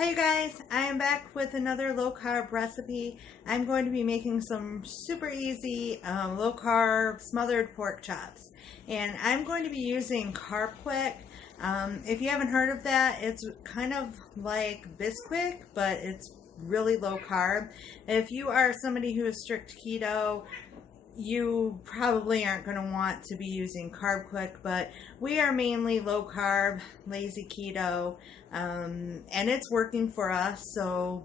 Hi you guys, I am back with another low carb recipe. I'm going to be making some super easy low carb smothered pork chops, and I'm going to be using Carbquick. If you haven't heard of that, it's kind of like Bisquick, but it's really low carb. If you are somebody who is strict keto, you probably aren't going to want to be using Carbquick, but we are mainly low carb, lazy keto, and it's working for us, so,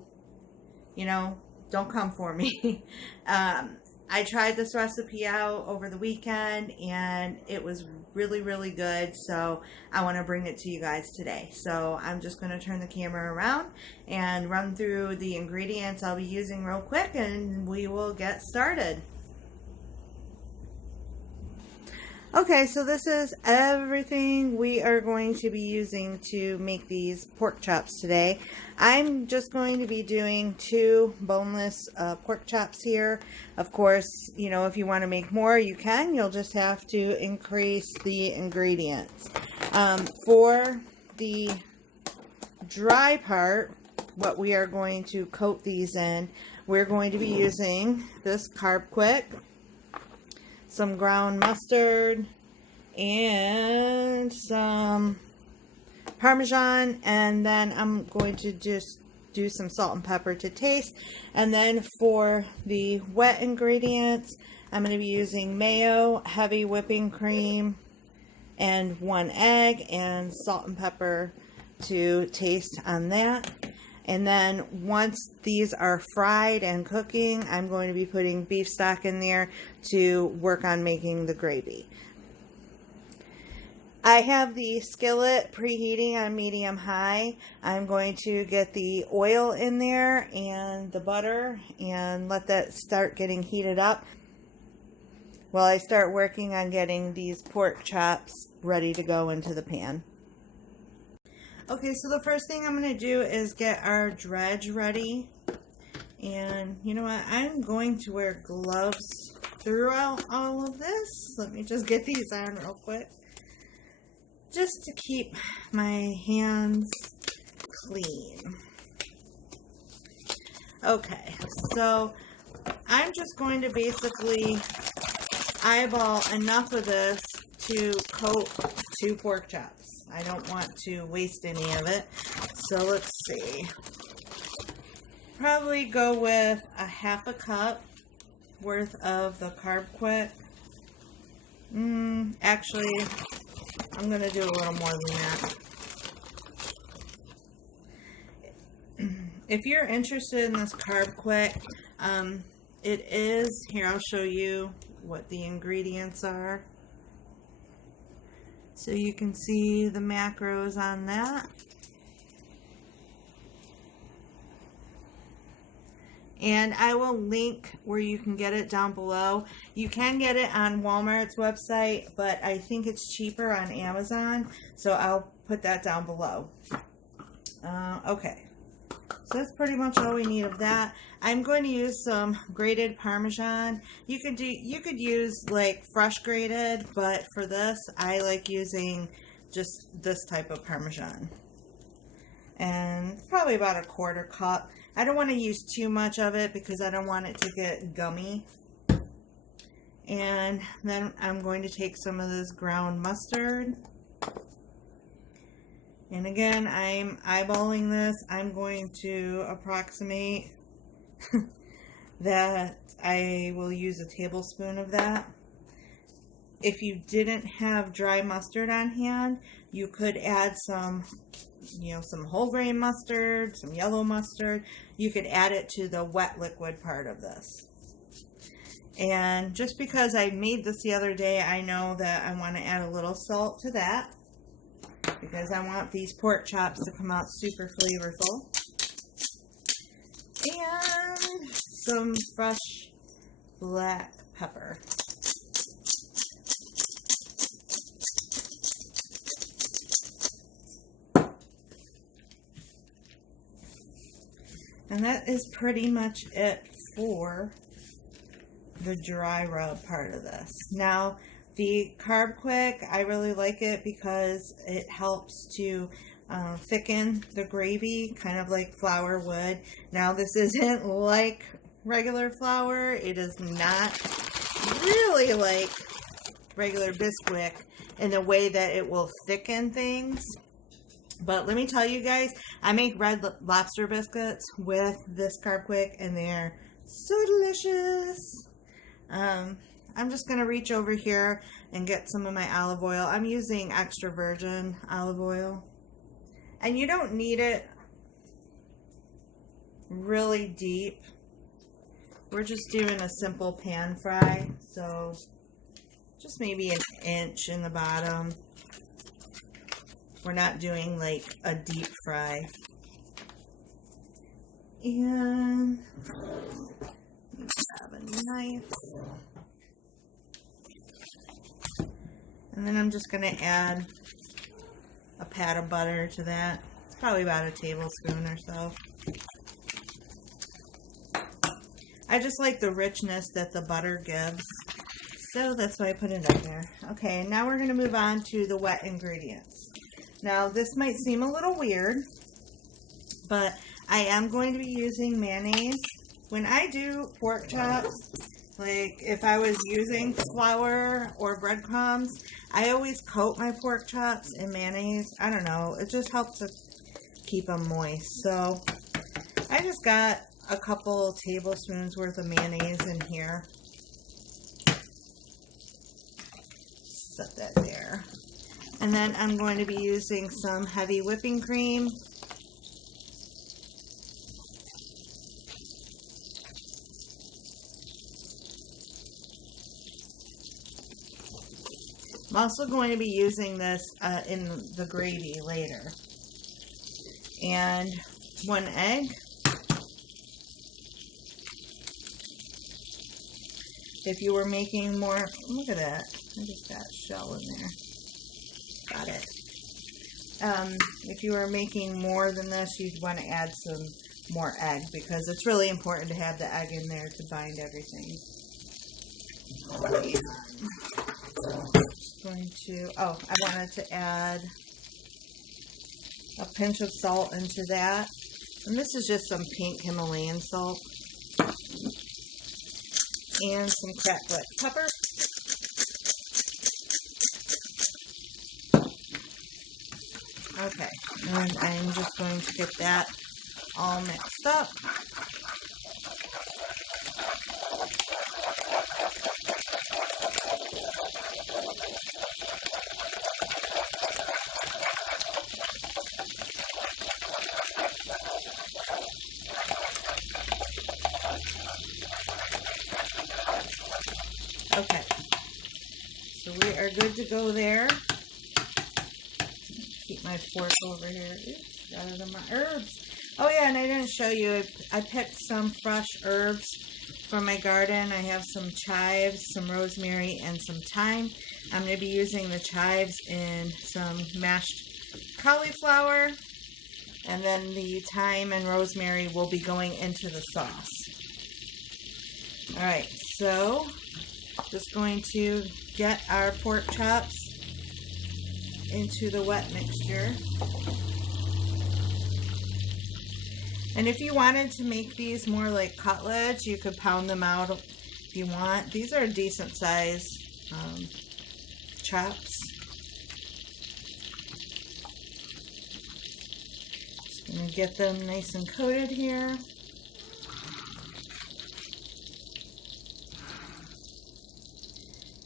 don't come for me. I tried this recipe out over the weekend, and it was really, really good, so I want to bring it to you guys today. So I'm just going to turn the camera around and run through the ingredients I'll be using real quick, and we will get started. Okay, so this is everything we are going to be using to make these pork chops today. I'm just going to be doing 2 boneless pork chops here. Of course, if you want to make more, you can. You'll just have to increase the ingredients. For the dry part, what we are going to coat these in, we're going to be using this Carbquick, some ground mustard, and some Parmesan, and then I'm going to just do some salt and pepper to taste. And then for the wet ingredients, I'm going to be using mayo, heavy whipping cream, and 1 egg, and salt and pepper to taste on that. And then once these are fried and cooking, I'm going to be putting beef stock in there to work on making the gravy. I have the skillet preheating on medium-high. I'm going to get the oil in there and the butter and let that start getting heated up while I start working on getting these pork chops ready to go into the pan. Okay, so the first thing I'm going to do is get our dredge ready. And you know what? I'm going to wear gloves throughout all of this. Let me just get these on real quick, just to keep my hands clean. Okay, so I'm just going to basically eyeball enough of this to coat 2 pork chops. I don't want to waste any of it. So let's see. Probably go with a 1/2 cup worth of the Carbquick. Actually, I'm going to do a little more than that. If you're interested in this Carbquick, it is, here I'll show you what the ingredients are. So you can see the macros on that. And I will link where you can get it down below. You can get it on Walmart's website, but I think it's cheaper on Amazon. So I'll put that down below. Okay. So that's pretty much all we need of that. I'm going to use some grated Parmesan. You could use like fresh grated, but for this I like using just this type of Parmesan. And probably about a 1/4 cup. I don't want to use too much of it because I don't want it to get gummy. And then I'm going to take some of this ground mustard. And again, I'm eyeballing this. I'm going to approximate that I will use a tablespoon of that. If you didn't have dry mustard on hand, you could add some, some whole grain mustard, some yellow mustard. You could add it to the wet liquid part of this. And just because I made this the other day, I know that I want to add a little salt to that, because I want these pork chops to come out super flavorful. And some fresh black pepper. And that is pretty much it for the dry rub part of this. Now, the Carbquick, I really like it because it helps to thicken the gravy, kind of like flour would. Now, this isn't like regular flour. It is not really like regular Bisquick in the way that it will thicken things. But let me tell you guys, I make red lobster biscuits with this Carbquick, and they're so delicious. I'm just going to reach over here and get some of my olive oil. I'm using extra virgin olive oil. And you don't need it really deep. We're just doing a simple pan fry, so just maybe an inch in the bottom. We're not doing like a deep fry. And have a knife. And then I'm just going to add a pat of butter to that. It's probably about a tablespoon or so. I just like the richness that the butter gives, so that's why I put it up there. Okay, now we're going to move on to the wet ingredients. Now, this might seem a little weird, but I am going to be using mayonnaise. When I do pork chops, like if I was using flour or breadcrumbs, I always coat my pork chops in mayonnaise. I don't know, it just helps to keep them moist. So I just got a couple tablespoons worth of mayonnaise in here. Set that there. And then I'm going to be using some heavy whipping cream. I'm also going to be using this in the gravy later. And 1 egg. If you were making more, look at that. I just got shell in there. Got it. If you were making more than this, you'd want to add some more egg, because it's really important to have the egg in there to bind everything. I wanted to add a pinch of salt into that. And this is just some pink Himalayan salt. And some cracked black pepper. Okay, and I'm just going to get that all mixed up. Okay, so we are good to go there. Keep my fork over here. Oops, got it on my herbs. Oh yeah, and I didn't show you, I picked some fresh herbs from my garden. I have some chives, some rosemary, and some thyme. I'm going to be using the chives in some mashed cauliflower, and then the thyme and rosemary will be going into the sauce. Alright, so just going to get our pork chops into the wet mixture. And if you wanted to make these more like cutlets, you could pound them out if you want. These are decent size chops. Just gonna get them nice and coated here.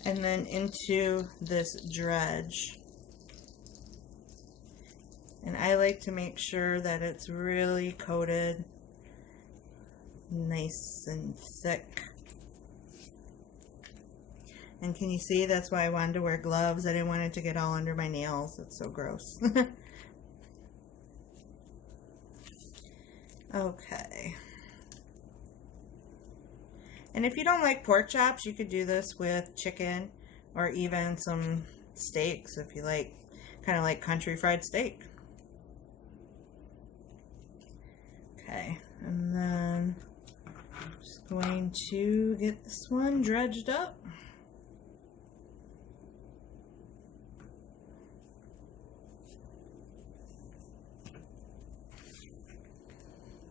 And then into this dredge. And I like to make sure that it's really coated, nice and thick. And can you see, that's why I wanted to wear gloves. I didn't want it to get all under my nails. It's so gross. Okay. And if you don't like pork chops, you could do this with chicken or even some steaks if you like, kind of like country fried steak. Okay, and then I'm just going to get this one dredged up.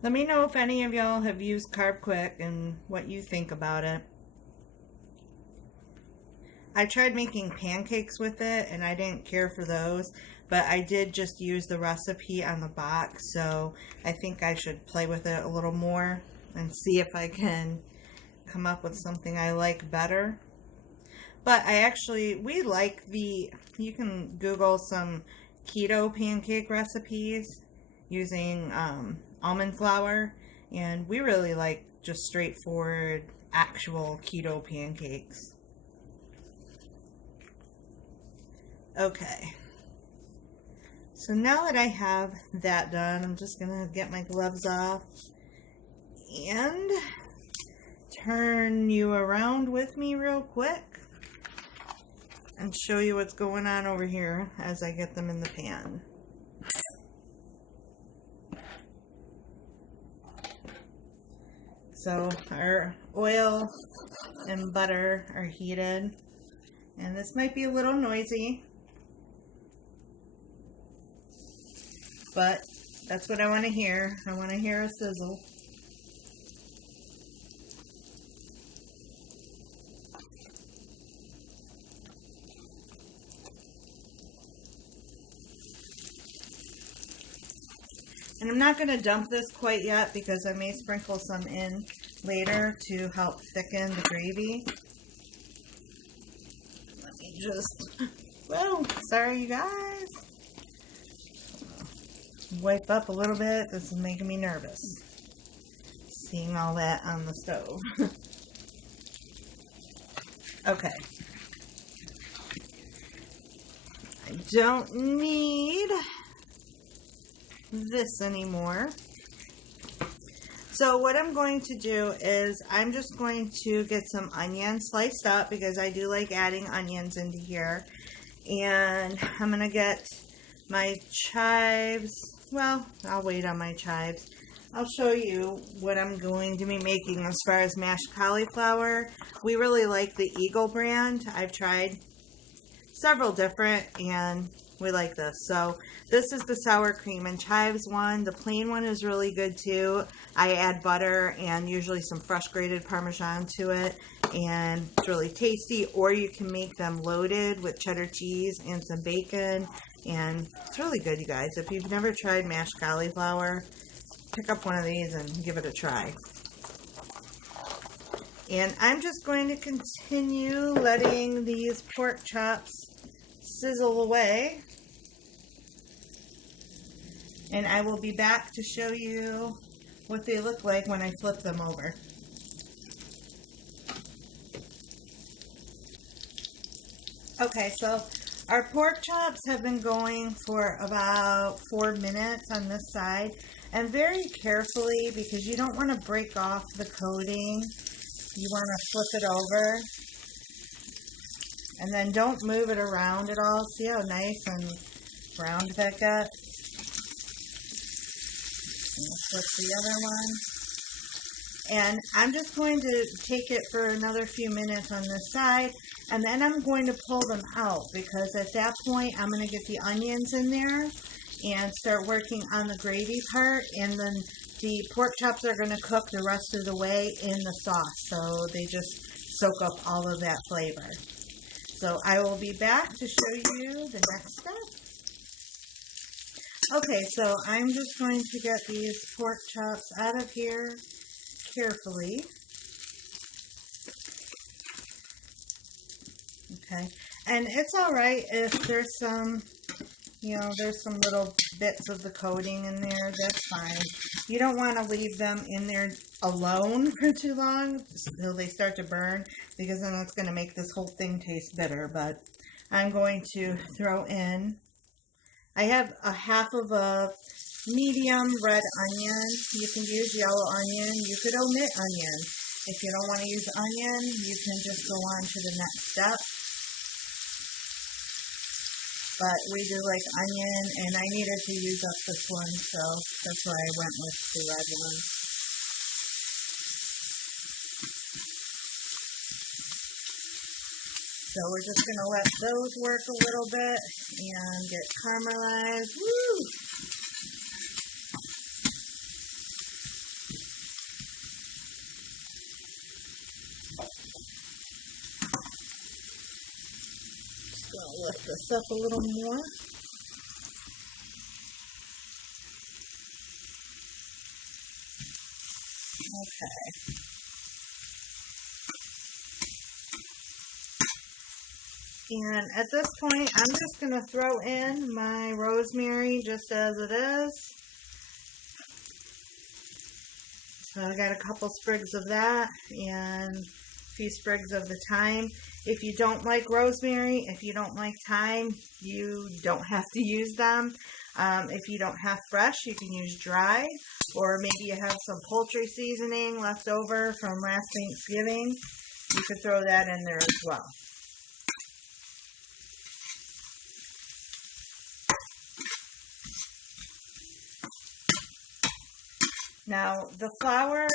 Let me know if any of y'all have used Carbquick and what you think about it. I tried making pancakes with it and I didn't care for those, but I did just use the recipe on the box, so I think I should play with it a little more and see if I can come up with something I like better. But we like you can Google some keto pancake recipes using almond flour, and we really like just straightforward actual keto pancakes. Okay, so now that I have that done, I'm just gonna get my gloves off and turn you around with me real quick and show you what's going on over here as I get them in the pan. So our oil and butter are heated, and this might be a little noisy, but that's what I want to hear. I want to hear a sizzle. And I'm not going to dump this quite yet because I may sprinkle some in later to help thicken the gravy. Let me just, well, sorry you guys. Wipe up a little bit. This is making me nervous, seeing all that on the stove. Okay. I don't need this anymore. So what I'm going to do is I'm just going to get some onions sliced up because I do like adding onions into here. And I'm going to get my chives. Well, I'll wait on my chives. I'll show you what I'm going to be making as far as mashed cauliflower. We really like the Eagle brand. I've tried several different and we like this. So this is the sour cream and chives one. The plain one is really good too. I add butter and usually some fresh grated Parmesan to it, and it's really tasty. Or you can make them loaded with cheddar cheese and some bacon, and it's really good, you guys. If you've never tried mashed cauliflower, pick up one of these and give it a try. And I'm just going to continue letting these pork chops sizzle away. And I will be back to show you what they look like when I flip them over. Okay, so our pork chops have been going for about 4 minutes on this side. And very carefully, because you don't want to break off the coating, you want to flip it over. And then don't move it around at all. See how nice and browned that got? Flip the other one. And I'm just going to take it for another few minutes on this side, and then I'm going to pull them out, because at that point I'm going to get the onions in there and start working on the gravy part, and then the pork chops are going to cook the rest of the way in the sauce, so they just soak up all of that flavor. So I will be back to show you the next step. Okay, so I'm just going to get these pork chops out of here carefully. Okay, and it's all right if there's some, there's some little bits of the coating in there. That's fine. You don't want to leave them in there alone for too long until they start to burn, because then it's going to make this whole thing taste bitter. But I'm going to throw in, I have a half of a medium red onion. You can use yellow onion. You could omit onion. If you don't want to use onion, you can just go on to the next step. But we do like onion, and I needed to use up this one, so that's why I went with the red one. So we're just going to let those work a little bit and get caramelized. Woo! lift this up a little more. Okay. And at this point, I'm just going to throw in my rosemary just as it is. So I got a couple sprigs of that and a few sprigs of the thyme. If you don't like rosemary, if you don't like thyme, you don't have to use them. If you don't have fresh, you can use dry, or maybe you have some poultry seasoning left over from last Thanksgiving. You could throw that in there as well. Now, the flour,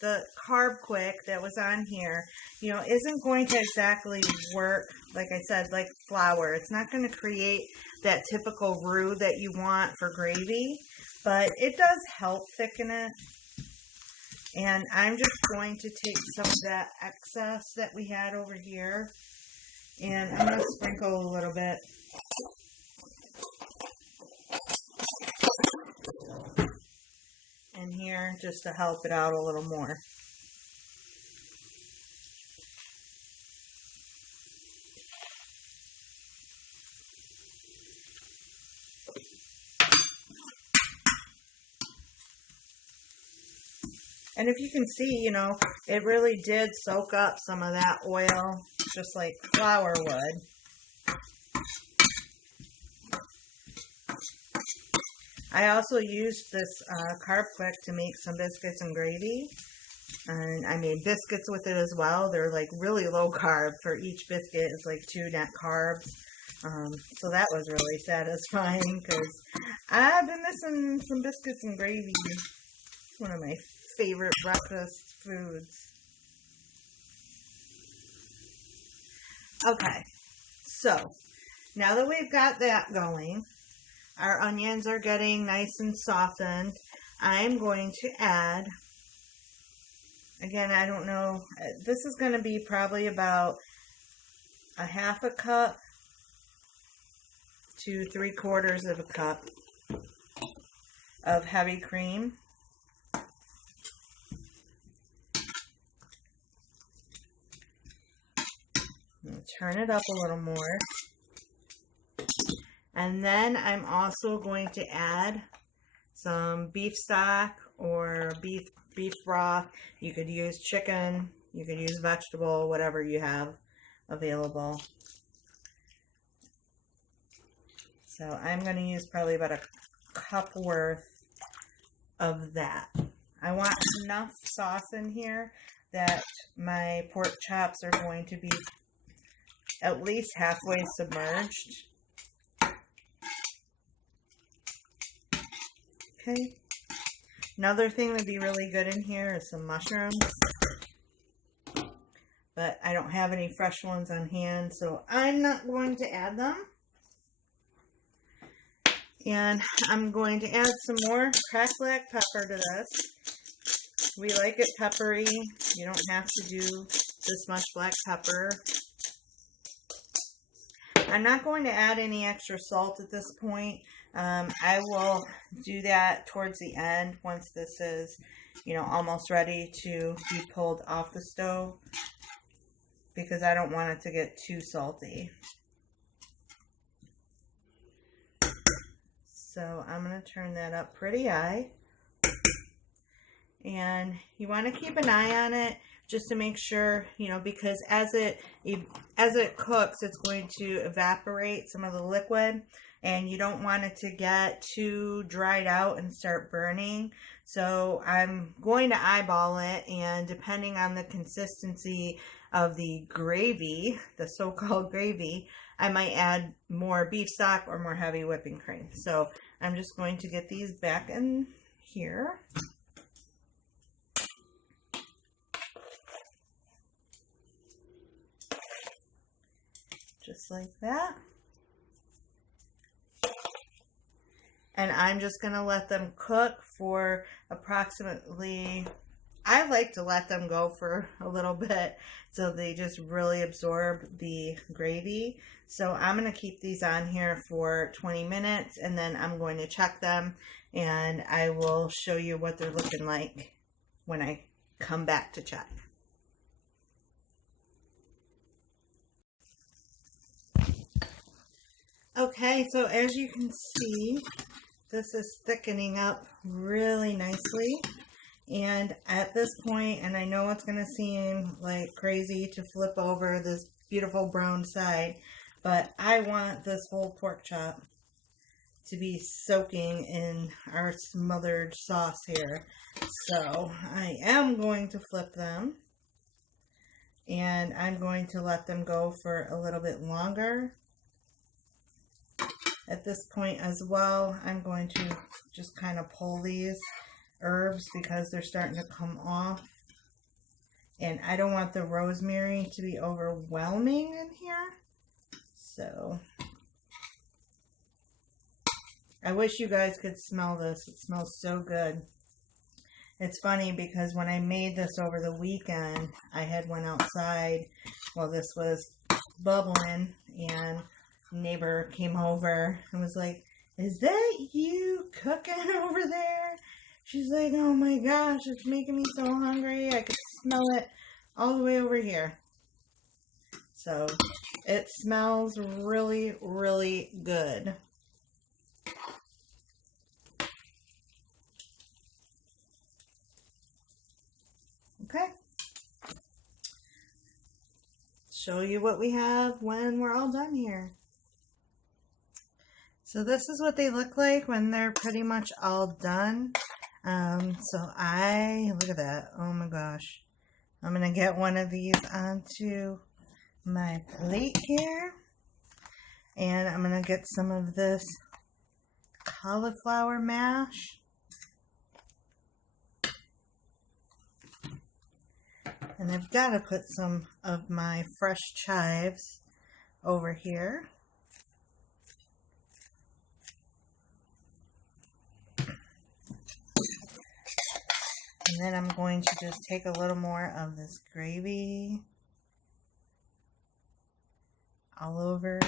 the Carbquick that was on here, you know, isn't going to exactly work, like I said, like flour. It's not going to create that typical roux that you want for gravy, but it does help thicken it. And I'm just going to take some of that excess that we had over here, and I'm going to sprinkle a little bit. In here just to help it out a little more. And if you can see, you know, it really did soak up some of that oil just like flour would. I also used this Carbquick to make some biscuits and gravy, and I made biscuits with it as well. They're like really low carb. For each biscuit, it's like 2 net carbs. So that was really satisfying because I've been missing some biscuits and gravy. It's one of my favorite breakfast foods. Okay, so now that we've got that going, our onions are getting nice and softened. I'm going to add, again, I don't know, this is going to be probably about a half a cup to 3/4 of a cup of heavy cream. Turn it up a little more. And then I'm also going to add some beef stock or beef broth. You could use chicken, you could use vegetable, whatever you have available. So I'm going to use probably about a cup worth of that. I want enough sauce in here that my pork chops are going to be at least halfway submerged. Okay. Another thing that'd be really good in here is some mushrooms. But I don't have any fresh ones on hand, so I'm not going to add them. And I'm going to add some more cracked black pepper to this. We like it peppery. You don't have to do this much black pepper. I'm not going to add any extra salt at this point. I will do that towards the end once this is, you know, almost ready to be pulled off the stove, because I don't want it to get too salty. So I'm going to turn that up pretty high. And you want to keep an eye on it just to make sure, you know, because as it cooks, it's going to evaporate some of the liquid, and you don't want it to get too dried out and start burning. So I'm going to eyeball it, and depending on the consistency of the gravy, the so-called gravy, I might add more beef stock or more heavy whipping cream. So I'm just going to get these back in here. Just like that. And I'm just going to let them cook for approximately, I like to let them go for a little bit so they just really absorb the gravy. So I'm going to keep these on here for 20 minutes and then I'm going to check them and I will show you what they're looking like when I come back to check. Okay, so as you can see, this is thickening up really nicely. And at this point, and I know it's going to seem like crazy to flip over this beautiful brown side, but I want this whole pork chop to be soaking in our smothered sauce here. So I am going to flip them. And I'm going to let them go for a little bit longer. At this point as well, I'm going to just kind of pull these herbs because they're starting to come off. And I don't want the rosemary to be overwhelming in here. So I wish you guys could smell this. It smells so good. It's funny because when I made this over the weekend, I had went outside while this was bubbling and neighbor came over and was like, "Is that you cooking over there?" She's like, "Oh my gosh, it's making me so hungry. I could smell it all the way over here." So it smells really, really good. Okay. Show you what we have when we're all done here. So this is what they look like when they're pretty much all done. So look at that. Oh my gosh. I'm going to get one of these onto my plate here. And I'm going to get some of this cauliflower mash. And I've got to put some of my fresh chives over here. And then I'm going to just take a little more of this gravy all over.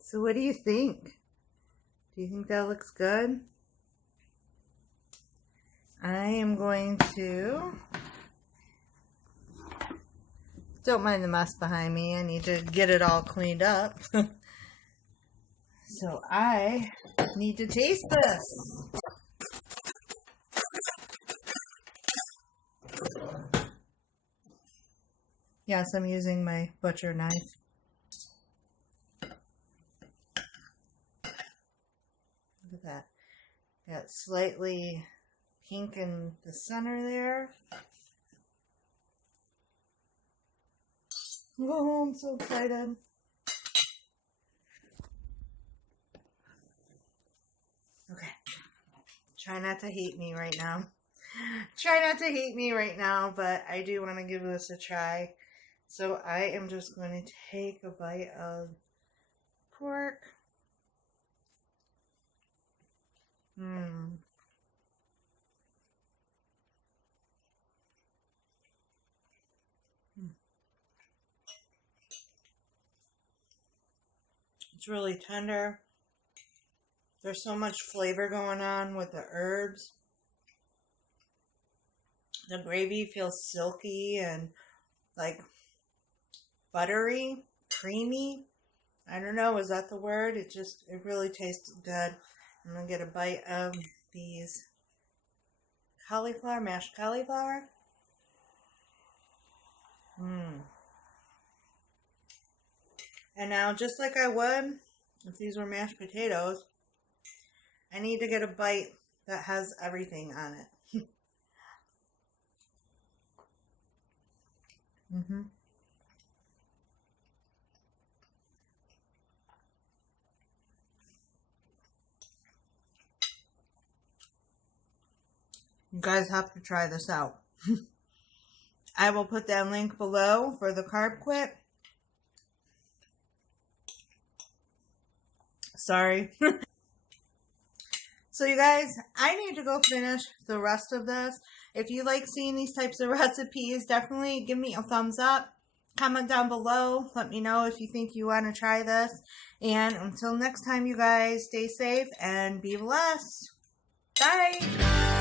So what do you think? Do you think that looks good? I am going to, don't mind the mess behind me, I need to get it all cleaned up. So I need to taste this. Yes, I'm using my butcher knife. Look at that. Got slightly pink in the center there. Oh, I'm so excited. Okay. Try not to hate me right now. Try not to hate me right now, but I do want to give this a try. So I am just going to take a bite of pork. It's really tender. There's so much flavor going on with the herbs. The gravy feels silky and like buttery, creamy. I don't know, is that the word? It really tastes good. I'm going to get a bite of these cauliflower, mashed cauliflower. And now, just like I would if these were mashed potatoes, I need to get a bite that has everything on it. You guys have to try this out. I will put that link below for the Carbquick. Sorry. So you guys, I need to go finish the rest of this. If you like seeing these types of recipes, definitely give me a thumbs up. Comment down below. Let me know if you think you want to try this. And until next time, you guys, stay safe and be blessed. Bye.